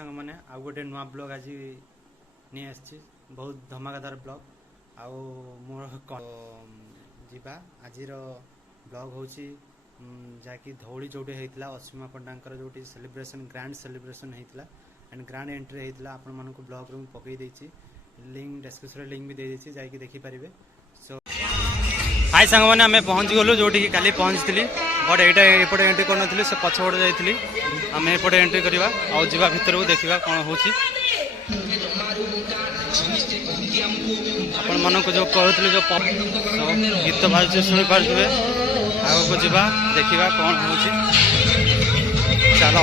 सांग मैंने आउ गोटे नुआ ब्लॉग आज नहीं आसी बहुत धमाकादार ब्लॉग आउ मोर जीवा आज ब्लॉग हूँ जहाँकि धौली जोटे होता असीमा पंडा जो सेलिब्रेशन ग्रांड सेलिब्रेशन होता एंड ग्रांड एंट्री होता आपण मान ब्लॉग रू पकई लिंक डिस्क्रिप्शन लिंक भी देती जाकि देखिपारे। सो हाय सांग मैंने आम पहुँच गलु जो काली पहुँची बट यहाँ एपटे एंट्री कर से पछपटे जाइली आम एपटे एंट्री करवा आउ जा भितर को देखा कौन हो आपण मान जो कहते जो गीत बाजु शुणी पारे आग को जा देखा कौन हो चलो।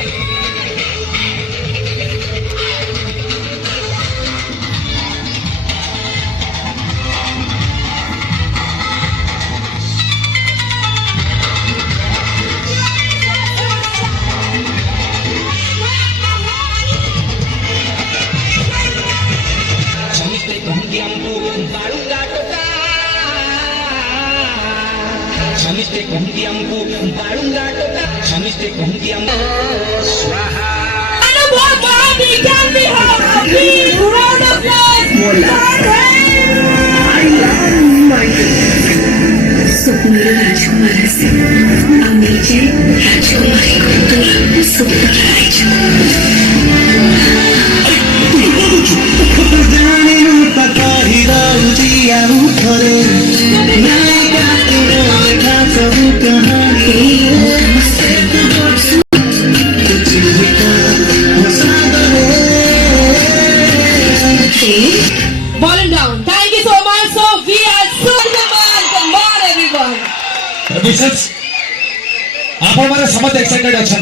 आपण माने समस्त एक्साइटेड अच्छा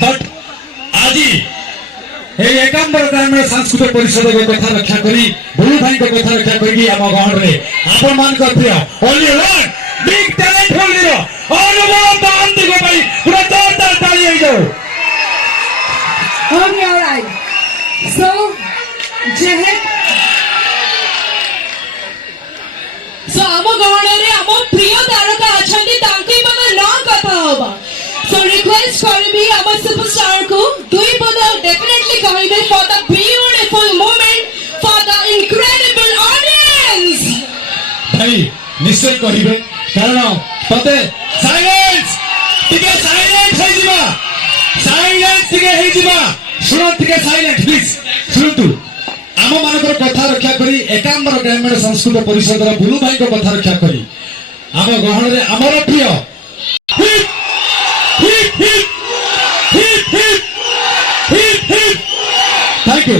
बट आज एकांबर ग्रामीण सांस्कृतिक परिषद कथा रक्षा करी भूलू भाई कथा रक्षा करी आम गाँव में आपण मान प्रिय only one big talent Holi अनुभव महांती को भाई पूरा जोरदार ताली हो जाओ। Okay, all right. So, आम गाँव में आम प्रिय तारका अच्छा तांके मन ना कथा होबा। So request करबी आम सुपरस्टार को दुई पद डेफिनेटली कहिबे for the beautiful moment for the incredible audience। भाई निश्चय कहिबे कारण पते साइलेंस टिके साइलेंट हो जिबा साइलेंस टिके हो जिबा सुनो टिके साइलेंट प्लीज सुनतु आम मानकर कथा रक्षा करी एकांबर ग्रामीण संस्कृत परिषद भूलू भाई को कथा रक्षा करी आम गहन रे आमर प्रिय थैंक यू।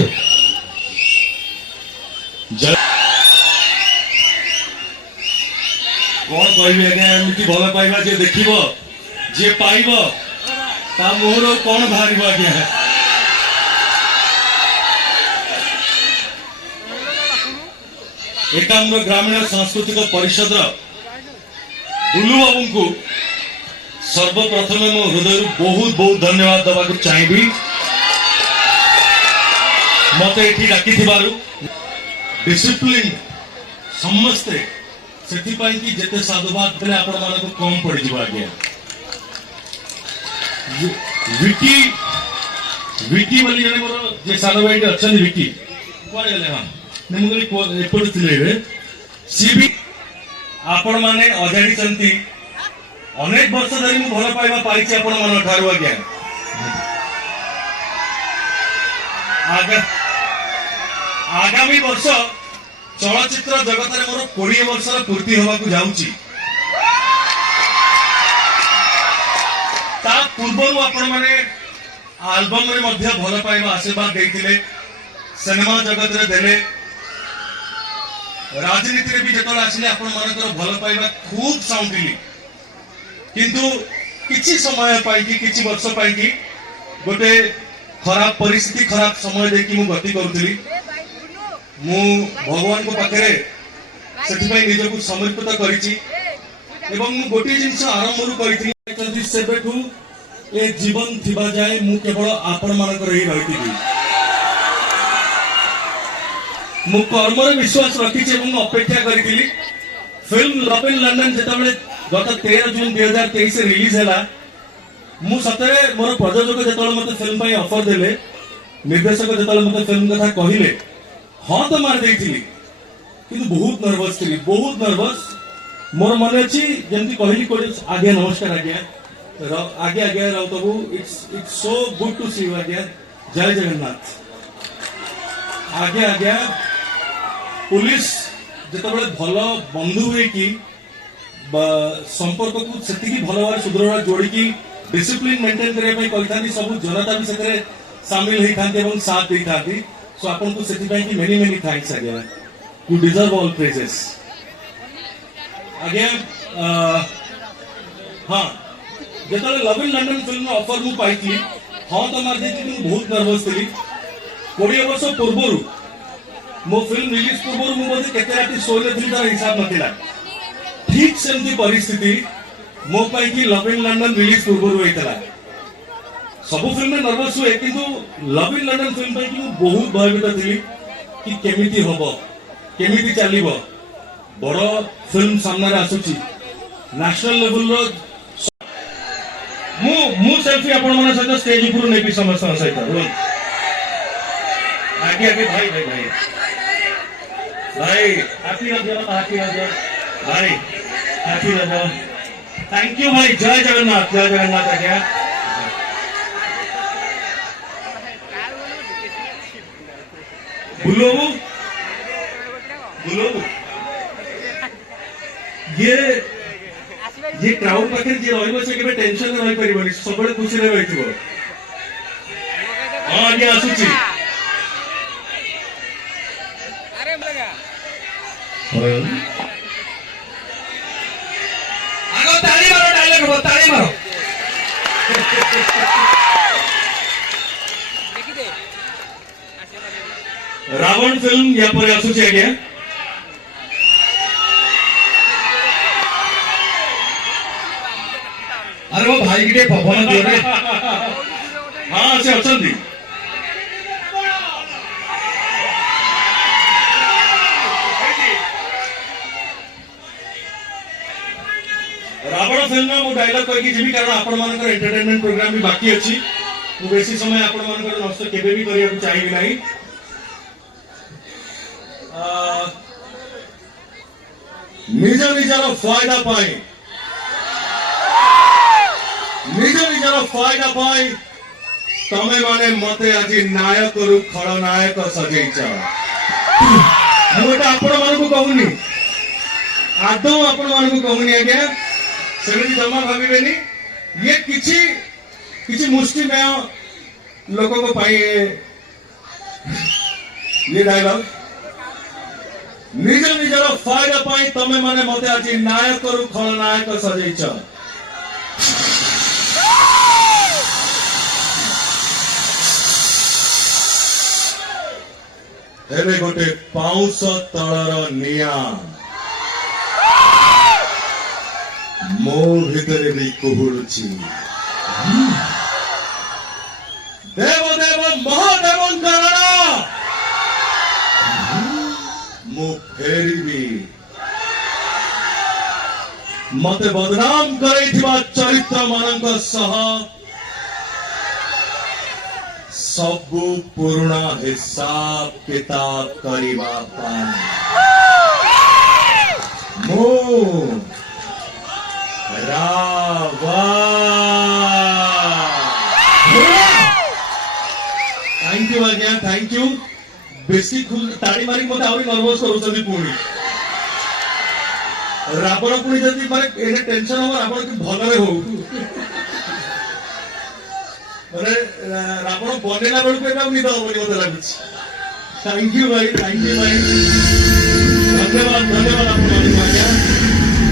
कौन कह एमती भल पाइबा जे देखिब जे पाइब ता मुहर कौन बाहर आज्ञा एकांबर ग्रामीण सांस्कृतिक परिषद बुलू बाबू को सर्वप्रथम मो हृदय बहुत बहुत धन्यवाद देवा चाहिए मत ये डाकी डिसिप्लिन समस्ते से जिते साधुवाद देने आपण मान कम पड़ आज्ञा विकी विकी बोली जन मोर जे सानो भाई अच्छा विकी कुआडे गले हां मुझे एपट थे सी भी आपण माने अजाड़ी चंती अनेक वर्ष धरी मु भल पाइबा पाइछि आपण मन ठारू आज्ञा आगामी वर्ष चलचित्र जगत में मोर 20 वर्ष पूर्ति होबाकू जाउची ता पूर्व आपण माने एल्बम रे मध्य भल पाइबा आशीर्वाद देथिले सिनेमा जगत रे देले राजनीति रे भी जतल आसिले आपण मानकर भल पाइबा खूब साउंडिली किंतु किछि समय पाई कि किछि वर्ष पाई कि गोटे खराब परिस्थिति खराब समय देखि मु गति करूथली मु भगवान को पाखे से निजक समर्पित करिछि एवं मु गोटे जिनस आरंभ करी सेबेठू ए जीवन थिबा जाए मु केवल आपण मानकर ही रहिथिबी मु कर्म रे विश्वास रखिछि एवं अपेक्षा करिथिली फिल्म लव इन लंडन जेतबेले गत 13 जून 2023 रिलीज हैला मु सतरे मोर प्रयोजक जेतबेले मते फिल्म पई ऑफर देले निर्देशक जो मत फिल्म कथा कहले हाँ तो मार देती किंतु बहुत नर्वस थी बहुत नर्वस मोर मन अच्छी जमी कहली आज्ञा नमस्कार आज्ञा आगे आगे Raut Babu it's so good to see you आज्ञा जय जगन्नाथ आगे आज्ञा पुलिस जिते भल बंधु हुए कि संपर्क को से भल भाव सुदृढ़ जोड़ी डिसिप्लिन मेंटेन करने सब जनता भी से सामिल होती साथ दे था सो आपन को से मेनी मेनी थैंक्स आज्ञा यू डिजर्व ऑल प्रेजेस आज्ञा हाँ जो love in London film offer मु पाई हाँ तो मार देती बहुत नर्वस थी 20 वर्ष पूर्व मो फिल्म रिलीज पूर्व मुझे केते राति शोले थी तार हिसाब नथिला ठीक सेमती परिस्थिति मो पाई कि लव इन लंडन रिलीज पूर्व होइतला सब फिल्म में नर्वस हुए किंतु लव इन लंडन फिल्म पाई कि बहुत भयभीत थी कि केमिति हबो केमिति चलिबो बड़ फिल्म सामने आसुची नेशनल लेवल रो मु सेल्फी आपण मन सहित स्टेज ऊपर नेबी समस्त सहित आगे आगे भाई भाई भाई भाई हैप्पी रजो भाई हैप्पी रजो थैंक यू भाई जय जगन्नाथ आज्ञा बुलोबू बुलोबू ये क्राउड पाखे जी रहिबो से केबे टेंशन रहि परिबनी सबले खुशी रे रहिथिबो हां आगे आसुची अरे लगा आगो ताली मारो डायलॉग हो ताली मारो देखि दे रावण फिल्म या पर आसुची आगे अरे वो भाई के पवन दियो रे हाँ से अछंती रावण फिल्म में मु डायलॉग कहि जिमी कारण आपण मानकर एंटरटेनमेंट प्रोग्राम भी बाकी अछि मु बेसी समय आपण मानकर नष्ट केबे भी करिया चाहिए नहीं निज निजर फायदा पाई निज निजर फायदा पाई तमे माने मते आज नायक रु खलनायक सजेइछ मुटा आपण मानकु कहूनी आदौ आपण मानकु कहूनी आज्ञा सेमिति जमा भाबिबेनी ये किछि मुष्टिमेय लोक को पाई ये डायलॉग निज निजर फायदा पाई तमे माने मते आज नायक रु खलनायक सजेइछ एबे गोटे पाउस तलर निया मो भितर भी कुहुरुची देव देव महादेव कारण मु फेरिबी मते बदनाम करैथिबा चरित्र मानक सह सबु पुराना हिसाब किताब करिबा पाई मो थैंक यू आज्ञा थैंक यू बेसी ताड़ी मारी मत आउरी नर्वस करूछथि पुणी रावण पुणी जदि माने एने टेंशन हो रावण के भलरे हो माने रावण बनेला बेलु पे निद होबनी मते लागुछ थैंक यू भाई धन्यवाद धन्यवाद आपन आज्ञा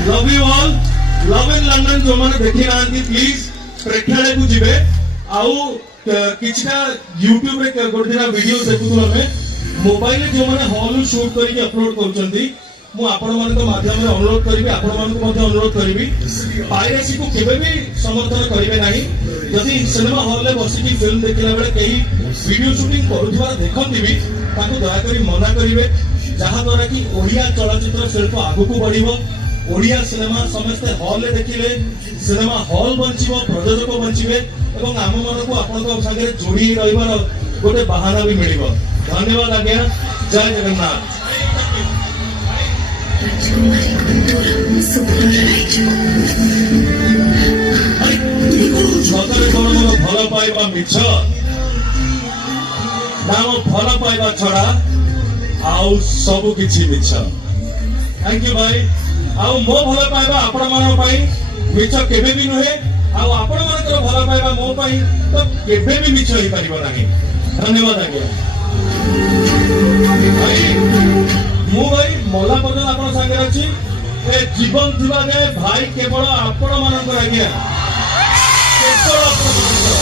love you all love in London जो माने देखि नांती प्लीज प्रेक्षालय को जिबे आउ किछटा YouTube रे गोदिना वीडियो देखुतु हमें मोबाइल जो माने हॉल शूट करके अपलोड करछंती मु आपण मान को माध्यम रे अनुरोध करबी आपण मान को मध्ये अनुरोध करबी पायरेसी को केबे भी समर्थन करिवे नाही यदि सिनेमा हॉल रे बसी की फिल्म देखला बेले कई वीडियो शूटिंग करूथवा देखंती भी ताको दया करी मना करिवे जहा द्वारा कि ओडिया चलचित्र शिल्प आगु को बढ़िबो ओडिया सिनेमा समस्त हॉल रे देखिले सिनेमा हॉल बंचिबो प्रयोजक बंचिबे एवं आम मन को आपण को संगे जोड़ी रहिबार गोटे बाहाना भी मिल। धन्यवाद आज्ञा। जय जगन्नाथ। सतरे कौन मोर भल पाइबा मिछ ना मो भल पाइबा छड़ा आउ सबु किछि मिछ। थैंक यू भाई। आउ मो भल पाइबा आपण मान पाई मिछ केबे भी नुहे। आउ आपण मानकर भल पाइबा मो पाई तो केबे भी मिछ होई परिबो नाही। धन्यवाद आज्ञा। भाई मु भाई मला पर्यंत आपण संगे अछि ए जीवन थिबा जे भाई केवल आपण मानकर आज्ञा केवल आपण मानकर।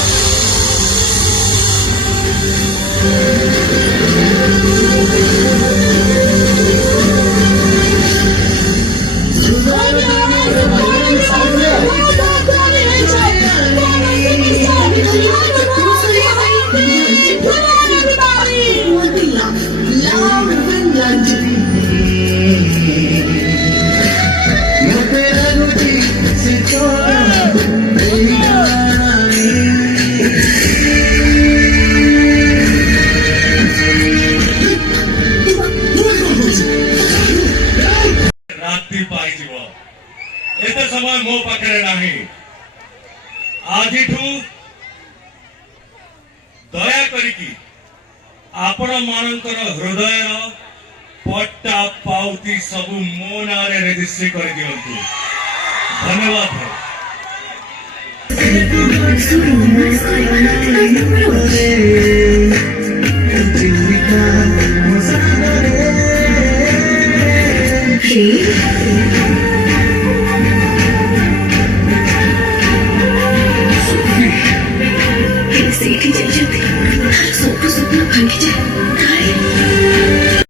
रात्रि पाइब एत समय मो पाखे नाही। आज दया करिकी आपण मानकर हृदय पट्टा पाउती सबु मो नारे रेजिस्ट्री कर दियंतु। धन्यवाद। ସେଇଠି ଯାଇଛନ୍ତି ସବୁ ସ୍ୱପ୍ନ ଭାଙ୍ଗିଯାଏ।